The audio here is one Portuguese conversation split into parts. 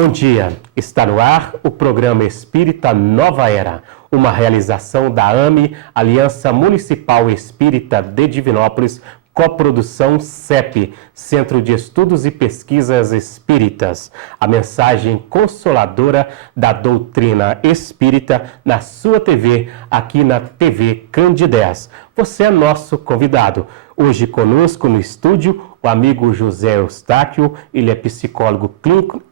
Bom dia, está no ar o programa Espírita Nova Era, uma realização da AME, Aliança Municipal Espírita de Divinópolis, coprodução CEP, Centro de Estudos e Pesquisas Espíritas. A mensagem consoladora da doutrina espírita na sua TV, aqui na TV Candidez. Você é nosso convidado. Hoje conosco no estúdio o amigo José Eustáquio, ele é psicólogo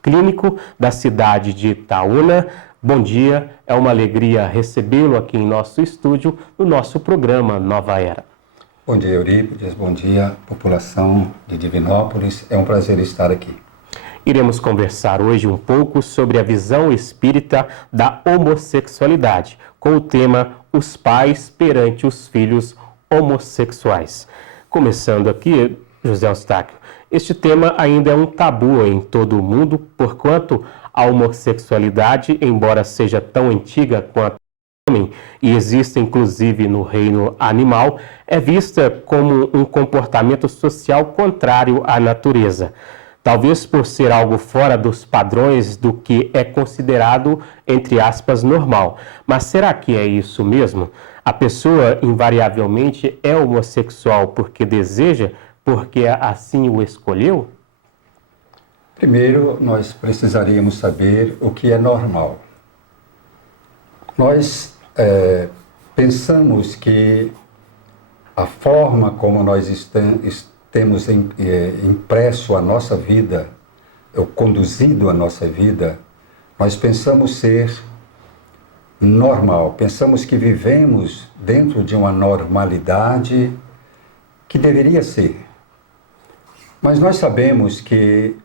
clínico da cidade de Itaúna. Bom dia, é uma alegria recebê-lo aqui em nosso estúdio, no nosso programa Nova Era. Bom dia, Eurípides, bom dia, população de Divinópolis, é um prazer estar aqui. Iremos conversar hoje um pouco sobre a visão espírita da homossexualidade, com o tema Os Pais perante os Filhos Homossexuais. Começando aqui, José Eustáquio, este tema ainda é um tabu em todo o mundo, porquanto a homossexualidade, embora seja tão antiga quanto o homem, e existe inclusive no reino animal, é vista como um comportamento social contrário à natureza. Talvez por ser algo fora dos padrões do que é considerado, entre aspas, normal. Mas será que é isso mesmo? A pessoa invariavelmente é homossexual porque deseja, porque assim o escolheu? Primeiro, nós precisaríamos saber o que é normal. Nós pensamos que a forma como nós temos impresso a nossa vida, ou conduzido a nossa vida, nós pensamos ser normal, pensamos que vivemos dentro de uma normalidade que deveria ser. Mas nós sabemos que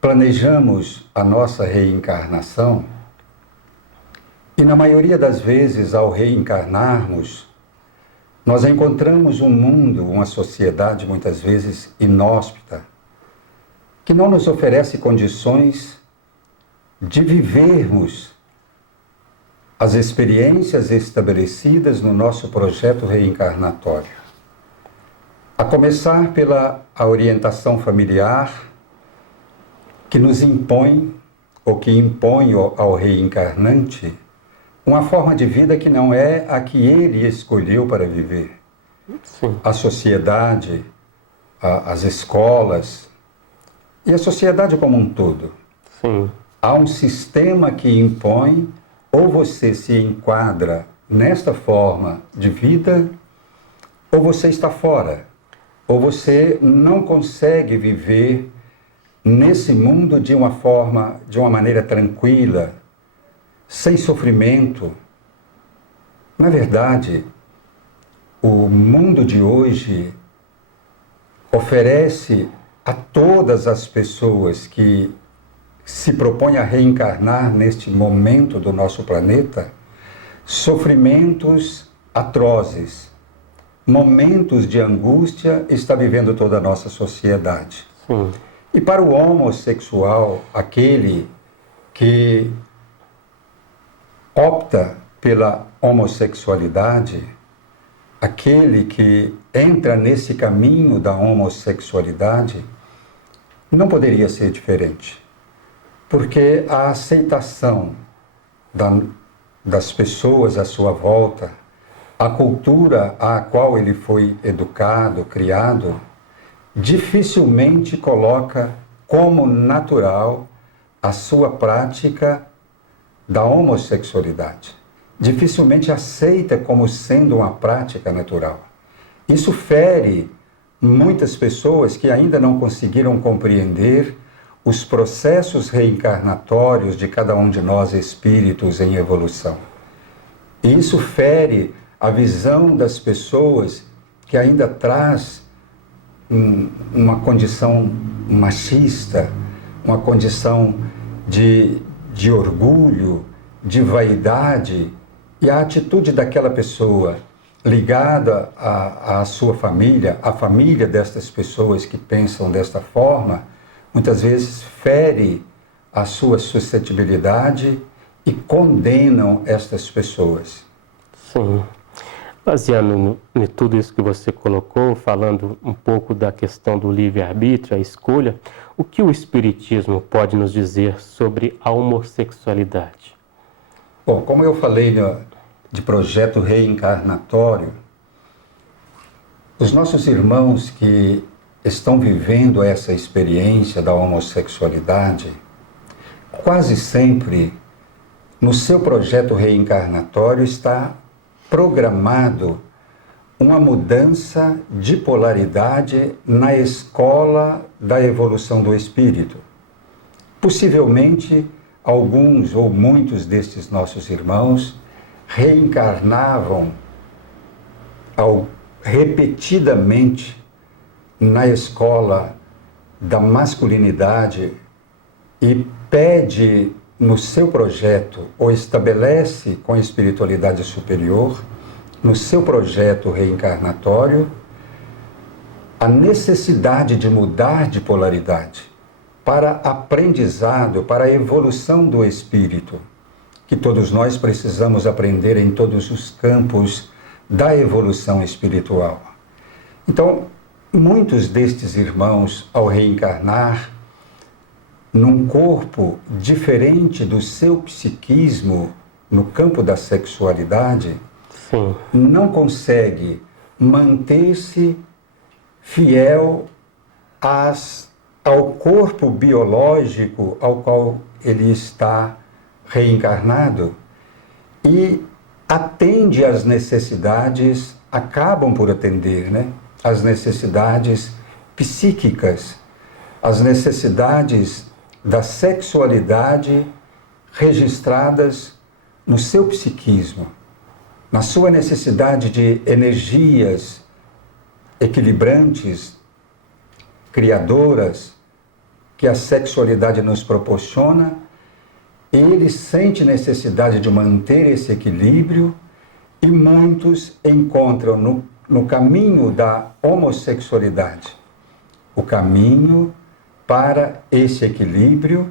planejamos a nossa reencarnação e, na maioria das vezes, ao reencarnarmos, nós encontramos um mundo, uma sociedade, muitas vezes, inóspita, que não nos oferece condições de vivermos as experiências estabelecidas no nosso projeto reencarnatório. A começar pela orientação familiar, que nos impõe, ou que impõe ao reencarnante, uma forma de vida que não é a que ele escolheu para viver. Sim. A sociedade, as escolas e a sociedade como um todo. Sim. Há um sistema que impõe, ou você se enquadra nesta forma de vida, ou você está fora, ou você não consegue viver nesse mundo de uma maneira tranquila, sem sofrimento. Na verdade, o mundo de hoje oferece a todas as pessoas que se propõem a reencarnar neste momento do nosso planeta, sofrimentos atrozes, momentos de angústia está vivendo toda a nossa sociedade. Sim. E para o homossexual, aquele que opta pela homossexualidade, aquele que entra nesse caminho da homossexualidade, não poderia ser diferente. Porque a aceitação das pessoas à sua volta, a cultura à qual ele foi educado, criado, dificilmente coloca como natural a sua prática da homossexualidade. Dificilmente aceita como sendo uma prática natural. Isso fere muitas pessoas que ainda não conseguiram compreender os processos reencarnatórios de cada um de nós espíritos em evolução. E isso fere a visão das pessoas que ainda traz uma condição machista, uma condição de orgulho, de vaidade, e a atitude daquela pessoa ligada à sua família, à família destas pessoas que pensam desta forma, muitas vezes fere a sua suscetibilidade e condenam estas pessoas. Sim. Baseando em tudo isso que você colocou, falando um pouco da questão do livre-arbítrio, a escolha, o que o Espiritismo pode nos dizer sobre a homossexualidade? Bom, como eu falei de projeto reencarnatório, os nossos irmãos que estão vivendo essa experiência da homossexualidade, quase sempre no seu projeto reencarnatório está programado uma mudança de polaridade na escola da evolução do espírito. Possivelmente, alguns ou muitos destes nossos irmãos reencarnavam repetidamente na escola da masculinidade e pede no seu projeto, ou estabelece com a espiritualidade superior, no seu projeto reencarnatório, a necessidade de mudar de polaridade para aprendizado, para a evolução do espírito, que todos nós precisamos aprender em todos os campos da evolução espiritual. Então, muitos destes irmãos, ao reencarnar, num corpo diferente do seu psiquismo no campo da sexualidade, Sim. não consegue manter-se fiel ao corpo biológico ao qual ele está reencarnado e atende às necessidades, acabam por atender, às necessidades psíquicas, às necessidades da sexualidade registradas no seu psiquismo, na sua necessidade de energias equilibrantes, criadoras, que a sexualidade nos proporciona. Ele sente necessidade de manter esse equilíbrio e muitos encontram no caminho da homossexualidade o caminho para esse equilíbrio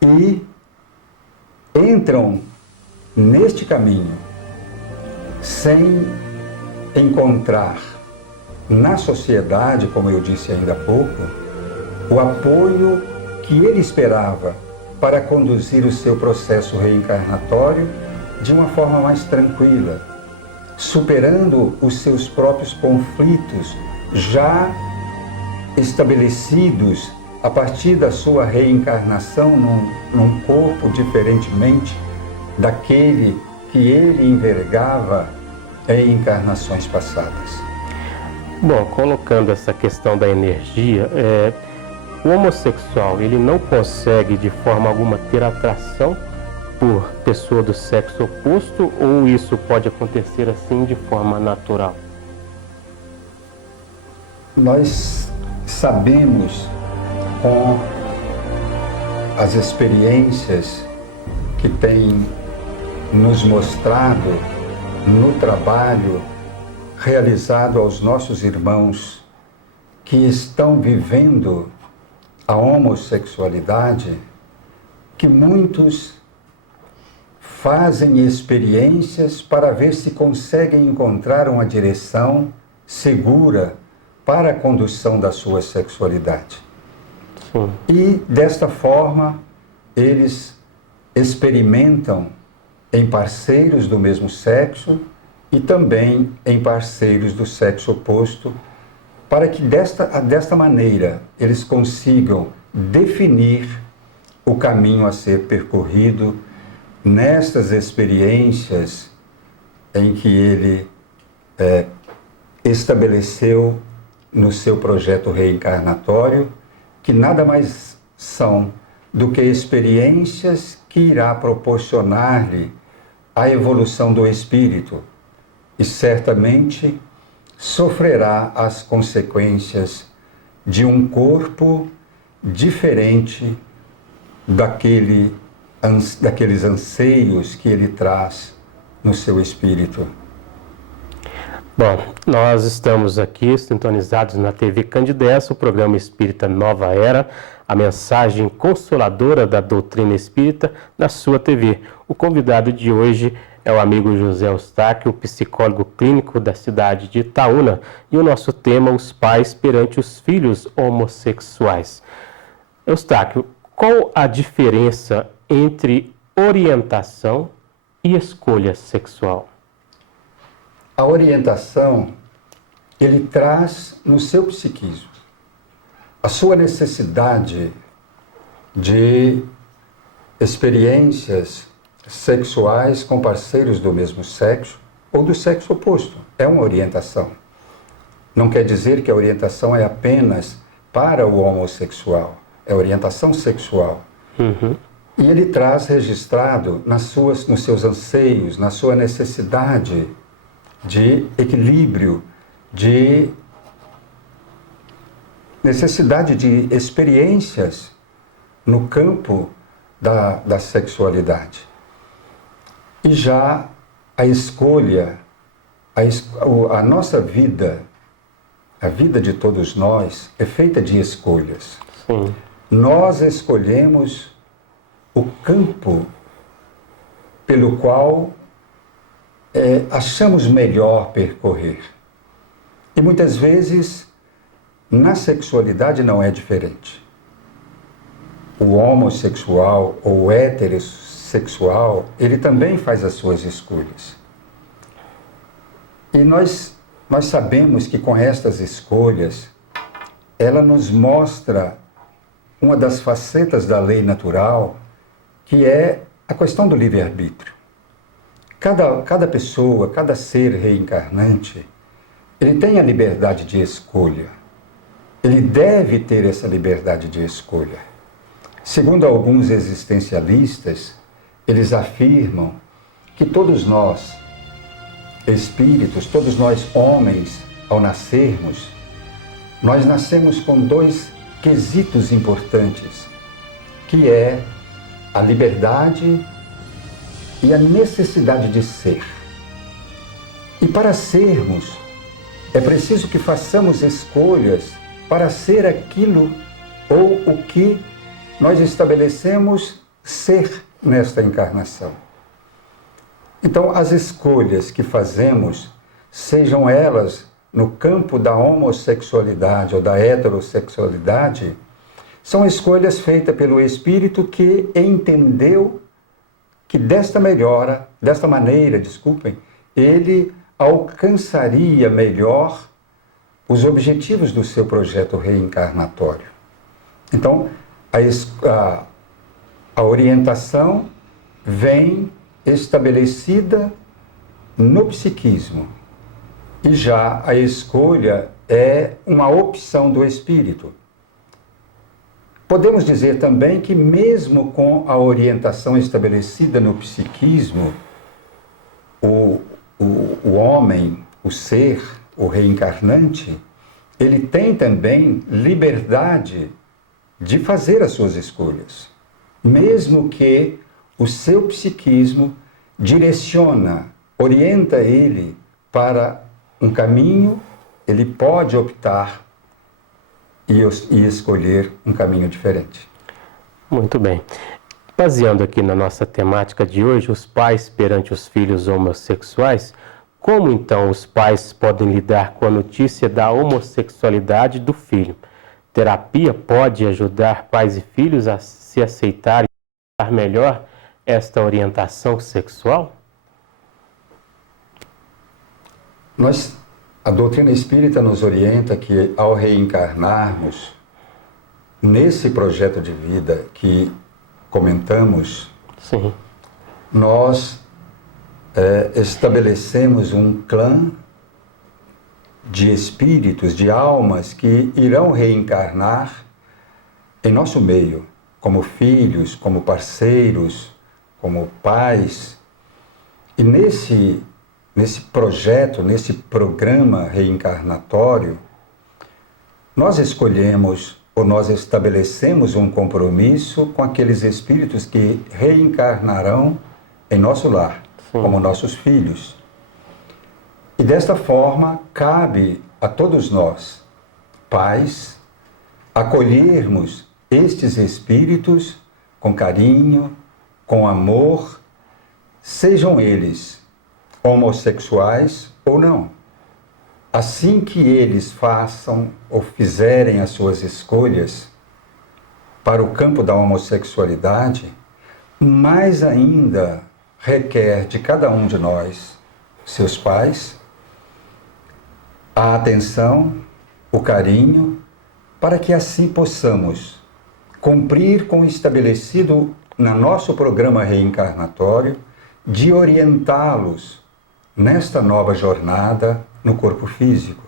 e entram neste caminho sem encontrar na sociedade, como eu disse ainda há pouco, o apoio que ele esperava para conduzir o seu processo reencarnatório de uma forma mais tranquila, superando os seus próprios conflitos já estabelecidos a partir da sua reencarnação num corpo diferentemente daquele que ele envergava em encarnações passadas. Bom, colocando essa questão da energia, o homossexual, ele não consegue de forma alguma ter atração por pessoa do sexo oposto, ou isso pode acontecer assim de forma natural? Nós sabemos, com as experiências que têm nos mostrado no trabalho realizado aos nossos irmãos que estão vivendo a homossexualidade, que muitos fazem experiências para ver se conseguem encontrar uma direção segura para a condução da sua sexualidade. Sim. E, desta forma, eles experimentam em parceiros do mesmo sexo e também em parceiros do sexo oposto, para que desta maneira eles consigam definir o caminho a ser percorrido nestas experiências em que ele estabeleceu no seu projeto reencarnatório, que nada mais são do que experiências que irá proporcionar-lhe a evolução do espírito e certamente sofrerá as consequências de um corpo diferente daqueles anseios que ele traz no seu espírito. Bom, nós estamos aqui sintonizados na TV Candidez, o programa Espírita Nova Era, a mensagem consoladora da doutrina espírita na sua TV. O convidado de hoje é o amigo José Eustáquio, psicólogo clínico da cidade de Itaúna, e o nosso tema, os pais perante os filhos homossexuais. Eustáquio, qual a diferença entre orientação e escolha sexual? A orientação, ele traz no seu psiquismo a sua necessidade de experiências sexuais com parceiros do mesmo sexo ou do sexo oposto. É uma orientação. Não quer dizer que a orientação é apenas para o homossexual. É orientação sexual. E ele traz registrado nos seus anseios, na sua necessidade de equilíbrio, de necessidade de experiências no campo da sexualidade. E já a escolha, a nossa vida, a vida de todos nós, é feita de escolhas. Sim. Nós escolhemos o campo pelo qual achamos melhor percorrer. E muitas vezes, na sexualidade não é diferente. O homossexual ou o heterossexual, ele também faz as suas escolhas. E nós sabemos que com estas escolhas, ela nos mostra uma das facetas da lei natural, que é a questão do livre-arbítrio. Cada pessoa, cada ser reencarnante, ele tem a liberdade de escolha. Ele deve ter essa liberdade de escolha. Segundo alguns existencialistas, eles afirmam que todos nós, espíritos, todos nós homens, ao nascermos, nós nascemos com dois quesitos importantes, que é a liberdade e a necessidade de ser. E para sermos, é preciso que façamos escolhas para ser aquilo ou o que nós estabelecemos ser nesta encarnação. Então, as escolhas que fazemos, sejam elas no campo da homossexualidade ou da heterossexualidade, são escolhas feitas pelo espírito que entendeu que desta maneira, ele alcançaria melhor os objetivos do seu projeto reencarnatório. Então, a orientação vem estabelecida no psiquismo, e já a escolha é uma opção do espírito. Podemos dizer também que mesmo com a orientação estabelecida no psiquismo, o homem, o ser, o reencarnante, ele tem também liberdade de fazer as suas escolhas, mesmo que o seu psiquismo orienta ele para um caminho, ele pode optar e escolher um caminho diferente. Muito bem. Baseando aqui na nossa temática de hoje, os pais perante os filhos homossexuais, como então os pais podem lidar com a notícia da homossexualidade do filho? Terapia pode ajudar pais e filhos a se aceitarem e aceitar melhor esta orientação sexual? A doutrina espírita nos orienta que, ao reencarnarmos, nesse projeto de vida que comentamos, sim, nós estabelecemos um clã de espíritos, de almas que irão reencarnar em nosso meio, como filhos, como parceiros, como pais. E nesse projeto, nesse programa reencarnatório, nós escolhemos ou nós estabelecemos um compromisso com aqueles espíritos que reencarnarão em nosso lar, como nossos filhos. E desta forma, cabe a todos nós, pais, acolhermos estes espíritos com carinho, com amor sejam eles homossexuais ou não. Assim que eles façam ou fizerem as suas escolhas para o campo da homossexualidade, mais ainda requer de cada um de nós, seus pais, a atenção, o carinho, para que assim possamos cumprir com o estabelecido no nosso programa reencarnatório de orientá-los nesta nova jornada no corpo físico,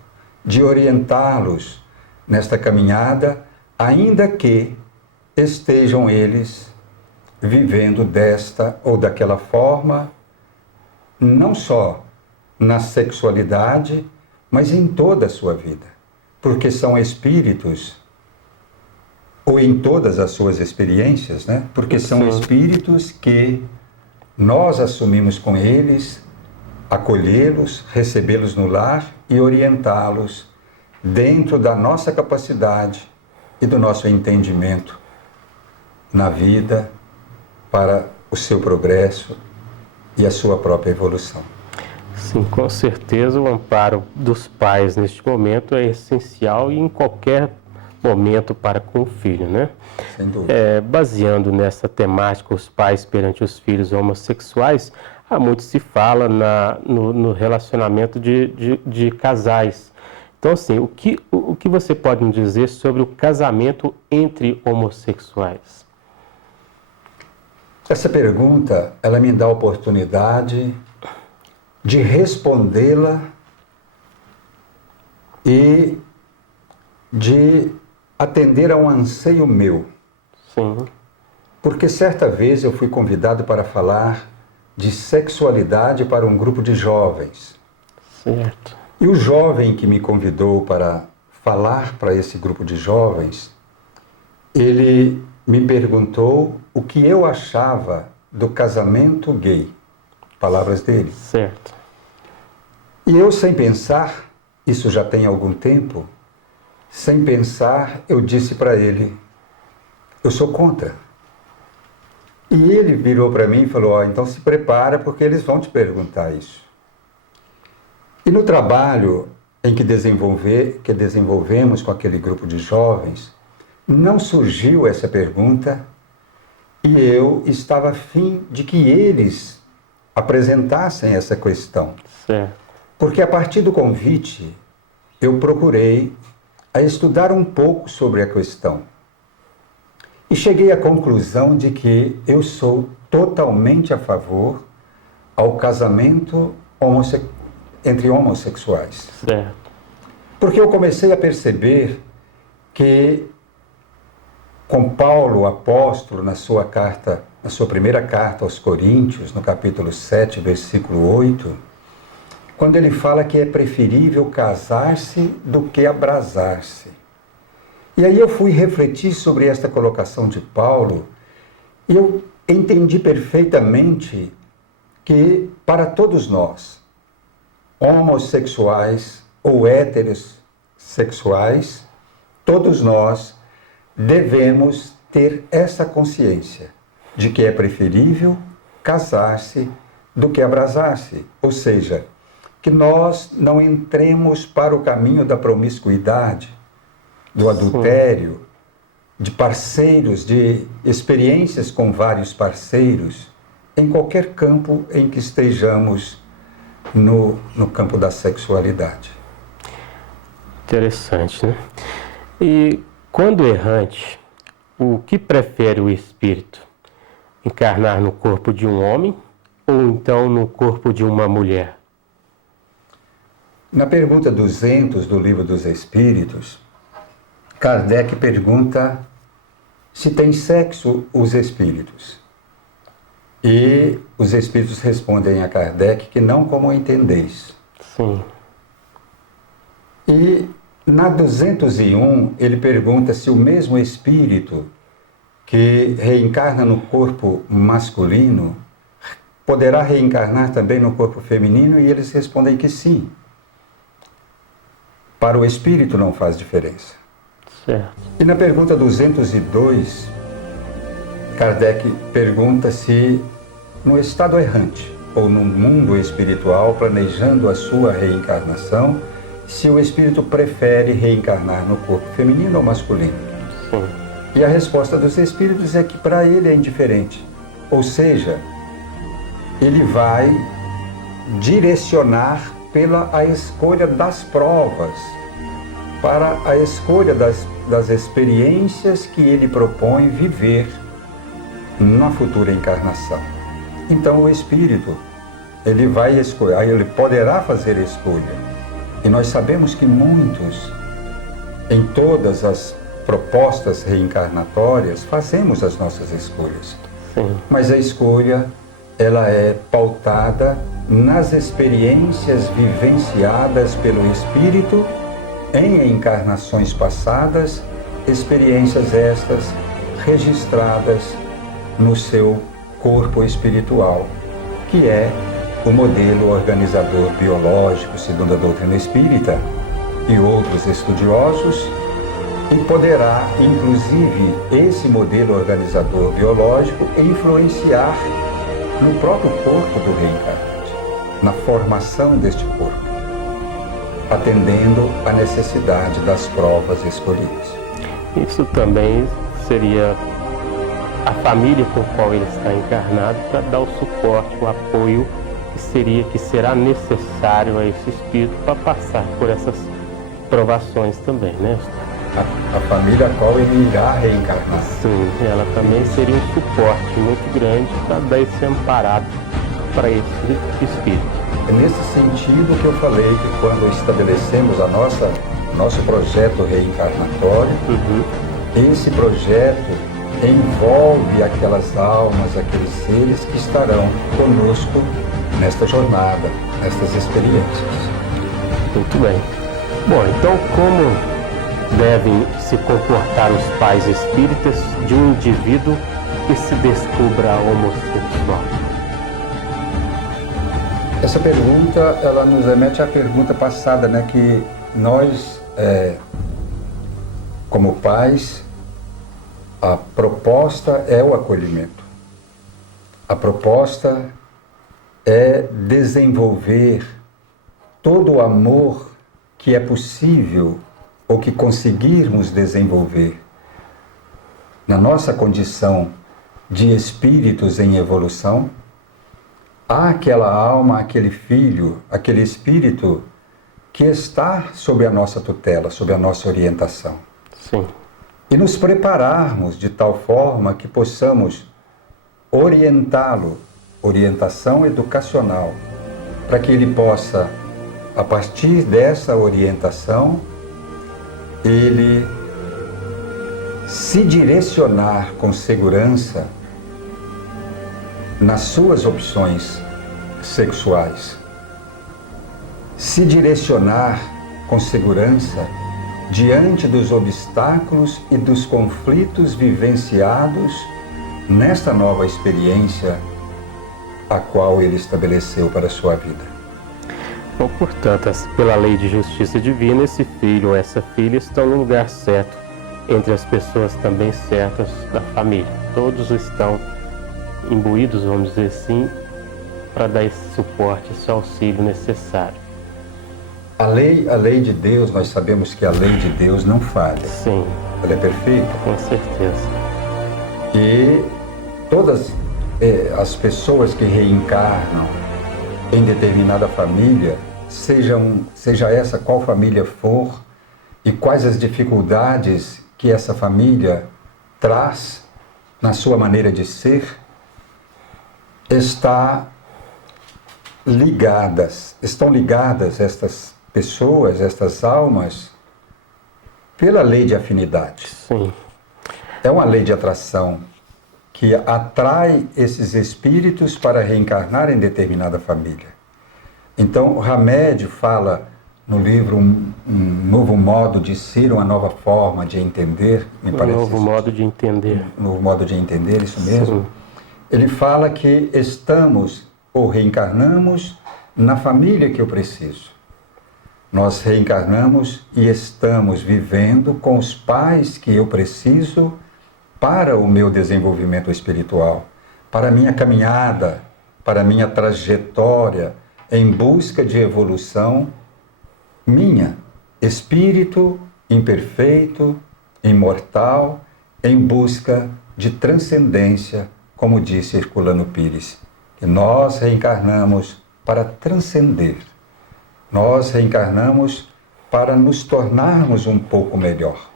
de orientá-los nesta caminhada, ainda que estejam eles vivendo desta ou daquela forma, não só na sexualidade, mas em toda a sua vida, porque são espíritos, ou em todas as suas experiências, né? Porque são espíritos que nós assumimos com eles, acolhê-los, recebê-los no lar e orientá-los dentro da nossa capacidade e do nosso entendimento na vida para o seu progresso e a sua própria evolução. Sim, com certeza o amparo dos pais neste momento é essencial e em qualquer momento para com o filho, né? Sem dúvida. Baseando nessa temática, os pais perante os filhos homossexuais, há muito se fala no relacionamento de casais. Então, assim, o que você pode me dizer sobre o casamento entre homossexuais? Essa pergunta, ela me dá a oportunidade de respondê-la e de atender a um anseio meu. Sim. Porque certa vez eu fui convidado para falar de sexualidade para um grupo de jovens. Certo. E o jovem que me convidou para falar para esse grupo de jovens, ele me perguntou o que eu achava do casamento gay. Palavras dele. Certo. E eu, sem pensar, isso já tem algum tempo, sem pensar, eu disse para ele, eu sou contra. E ele virou para mim e falou, então se prepara porque eles vão te perguntar isso. E no trabalho em que desenvolvemos com aquele grupo de jovens, não surgiu essa pergunta e eu estava a fim de que eles apresentassem essa questão. Certo. Porque a partir do convite, eu procurei a estudar um pouco sobre a questão. E cheguei à conclusão de que eu sou totalmente a favor ao casamento entre homossexuais. Certo. Porque eu comecei a perceber que, com Paulo, o apóstolo, na sua primeira carta aos Coríntios, no capítulo 7, versículo 8, quando ele fala que é preferível casar-se do que abrasar-se. E aí eu fui refletir sobre esta colocação de Paulo e eu entendi perfeitamente que para todos nós, homossexuais ou heterossexuais, todos nós devemos ter essa consciência de que é preferível casar-se do que abrasar-se. Ou seja, que nós não entremos para o caminho da promiscuidade, do adultério, de parceiros, de experiências com vários parceiros, em qualquer campo em que estejamos no campo da sexualidade. Interessante, né? E quando errante, o que prefere o espírito? Encarnar no corpo de um homem ou então no corpo de uma mulher? Na pergunta 200 do Livro dos Espíritos, Kardec pergunta se tem sexo os espíritos. E os espíritos respondem a Kardec que não como entendeis. Sim. E na 201, ele pergunta se o mesmo espírito que reencarna no corpo masculino poderá reencarnar também no corpo feminino, e eles respondem que sim. Para o espírito não faz diferença. Certo. E na pergunta 202, Kardec pergunta se no estado errante, ou no mundo espiritual, planejando a sua reencarnação, se o espírito prefere reencarnar no corpo feminino ou masculino. Sim. E a resposta dos espíritos é que para ele é indiferente. Ou seja, ele vai direcionar pela a escolha das provas, para a escolha das experiências que ele propõe viver na futura encarnação. Então o espírito, ele vai escolher, ele poderá fazer a escolha. E nós sabemos que muitos, em todas as propostas reencarnatórias, fazemos as nossas escolhas. Sim. Mas a escolha, ela é pautada nas experiências vivenciadas pelo espírito em encarnações passadas, experiências estas registradas no seu corpo espiritual, que é o modelo organizador biológico, segundo a doutrina espírita e outros estudiosos, e poderá, inclusive, esse modelo organizador biológico influenciar no próprio corpo do reencarnante, na formação deste corpo, atendendo à necessidade das provas escolhidas. Isso também seria a família com a qual ele está encarnado, para dar o suporte, o apoio que será necessário a esse espírito para passar por essas provações também, né? A família a qual ele irá reencarnar. Sim, ela também seria um suporte muito grande para dar esse amparado para esse espírito. É nesse sentido que eu falei que quando estabelecemos nosso projeto reencarnatório, esse projeto envolve aquelas almas, aqueles seres que estarão conosco nesta jornada, nestas experiências. Muito bem. Bom, então como devem se comportar os pais espíritas de um indivíduo que se descubra homossexual? Essa pergunta, ela nos remete à pergunta passada, né? Que nós, como pais, a proposta é o acolhimento. A proposta é desenvolver todo o amor que é possível ou que conseguirmos desenvolver na nossa condição de espíritos em evolução. Há aquela alma, aquele filho, aquele espírito que está sob a nossa tutela, sob a nossa orientação. Sim. E nos prepararmos de tal forma que possamos orientá-lo, orientação educacional, para que ele possa, a partir dessa orientação, ele se direcionar com segurança nas suas opções sexuais, se direcionar com segurança diante dos obstáculos e dos conflitos vivenciados nesta nova experiência a qual ele estabeleceu para a sua vida. Bom, portanto, pela lei de justiça divina, esse filho ou essa filha estão no lugar certo, entre as pessoas também certas da família. Todos estão imbuídos, vamos dizer assim, para dar esse suporte, esse auxílio necessário. A lei de Deus, nós sabemos que a lei de Deus não falha. Sim. Ela é perfeita. Com certeza. E todas as pessoas que reencarnam em determinada família, seja essa qual família for, e quais as dificuldades que essa família traz na sua maneira de ser, estão ligadas estas pessoas, estas almas, pela lei de afinidade. Sim. É uma lei de atração que atrai esses espíritos para reencarnar em determinada família. Então, Hamed fala no livro um novo modo de ser, uma nova forma de entender, me parece. Um novo modo de entender. Um novo modo de entender, isso mesmo. Sim. Ele fala que estamos ou reencarnamos na família que eu preciso. Nós reencarnamos e estamos vivendo com os pais que eu preciso para o meu desenvolvimento espiritual, para a minha caminhada para a minha trajetória em busca de evolução minha, espírito imperfeito, imortal, em busca de transcendência, como disse Herculano Pires, que nós reencarnamos para transcender. Nós reencarnamos para nos tornarmos um pouco melhor.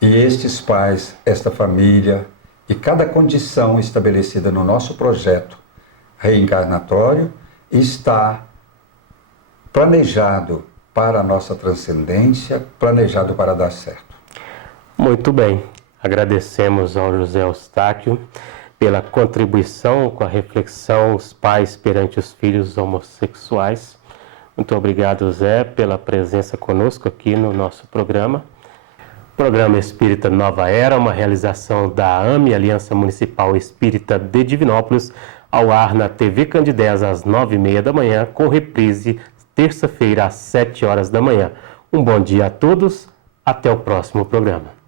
E estes pais, esta família e cada condição estabelecida no nosso projeto reencarnatório está planejado para a nossa transcendência, planejado para dar certo. Muito bem. Agradecemos ao José Eustáquio pela contribuição com a reflexão Os Pais perante os Filhos Homossexuais. Muito obrigado, Zé, pela presença conosco aqui no nosso programa. Programa Espírita Nova Era, uma realização da AME, Aliança Municipal Espírita de Divinópolis, ao ar na TV Candidez às 9h30 da manhã, com reprise terça-feira às 7 horas da manhã. Um bom dia a todos, até o próximo programa.